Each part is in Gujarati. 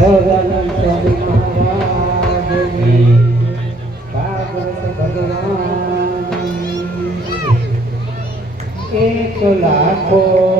ભગવાન એક લાખો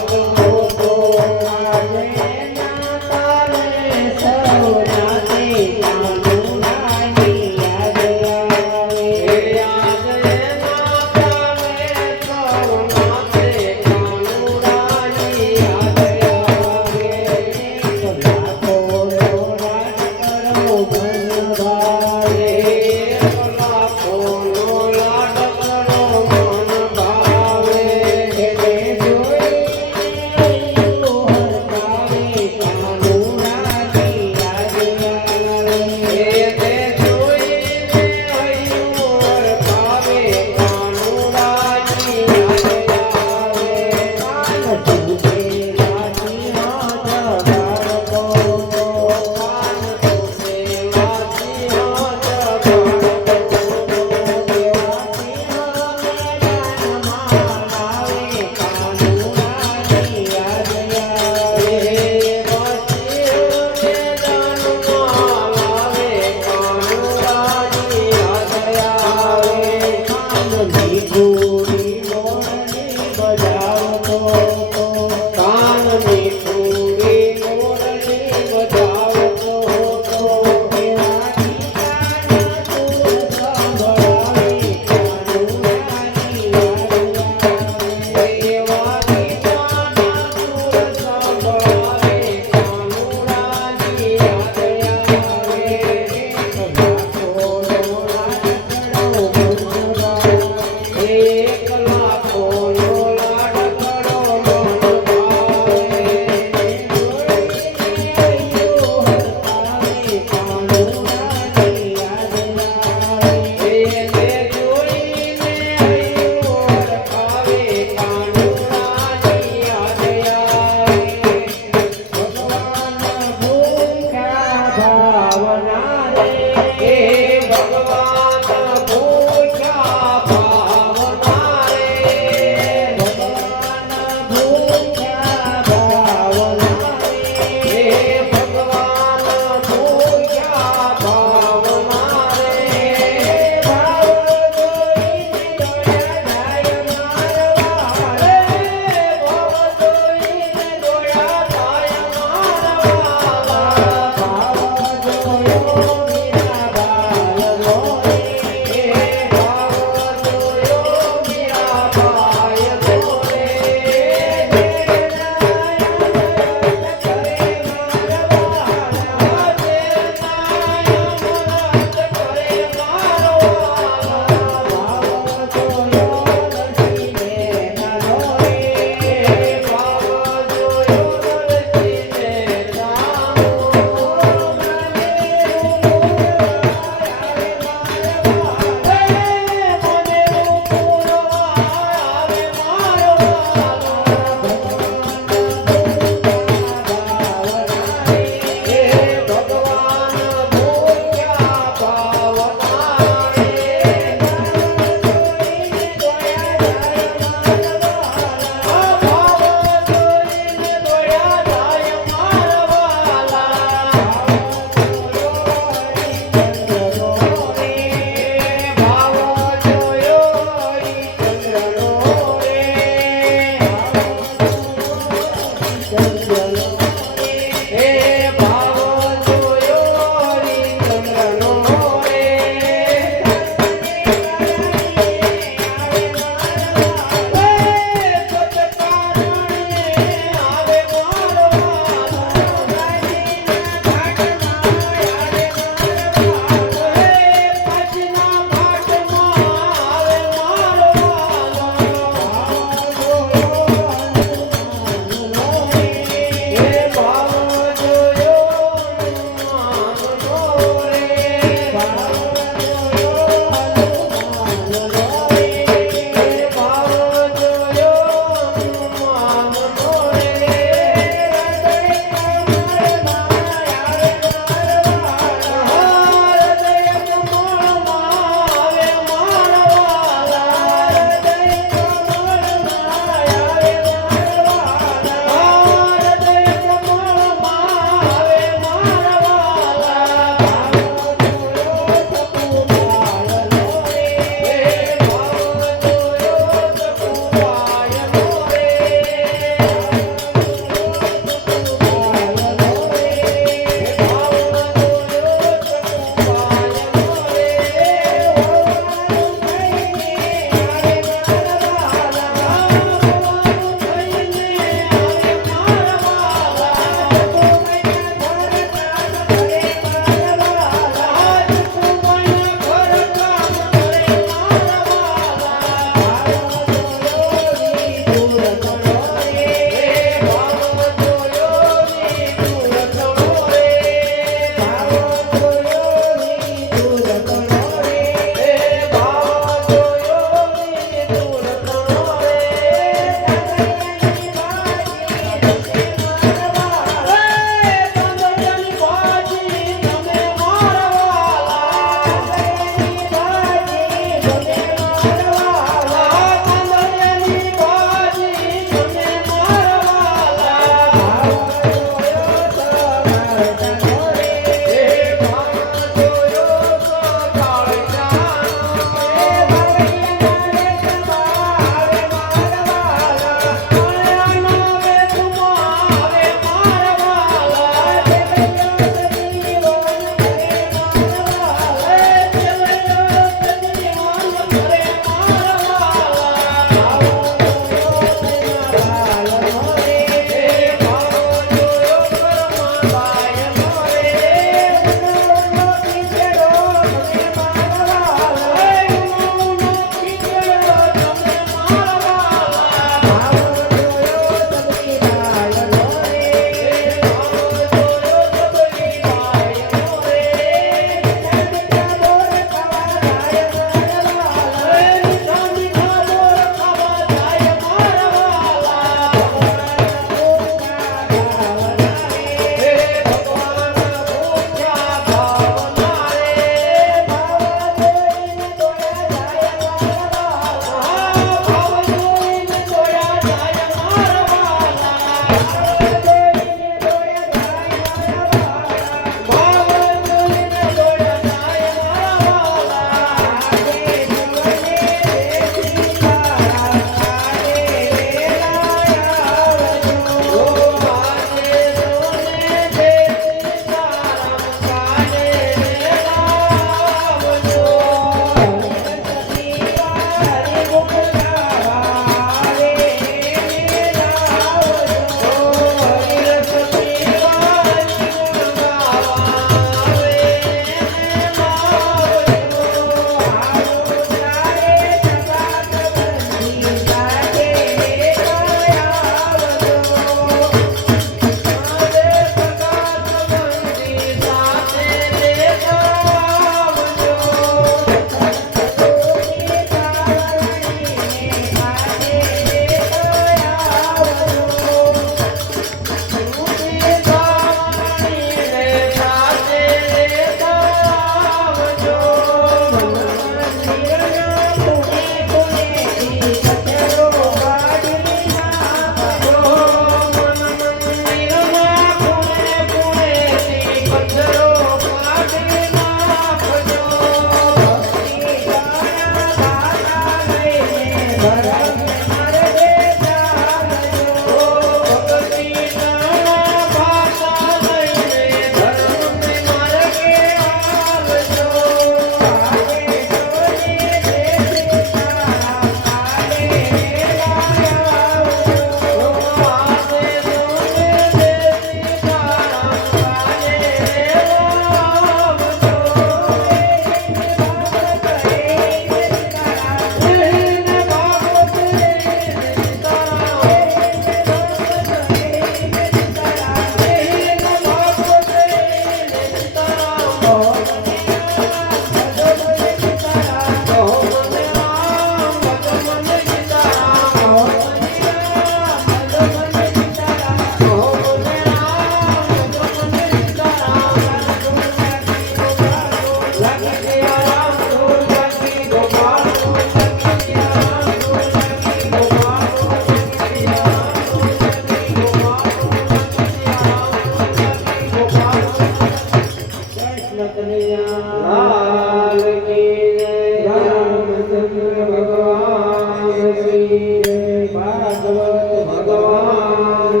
રે ભાગવત ભગવાન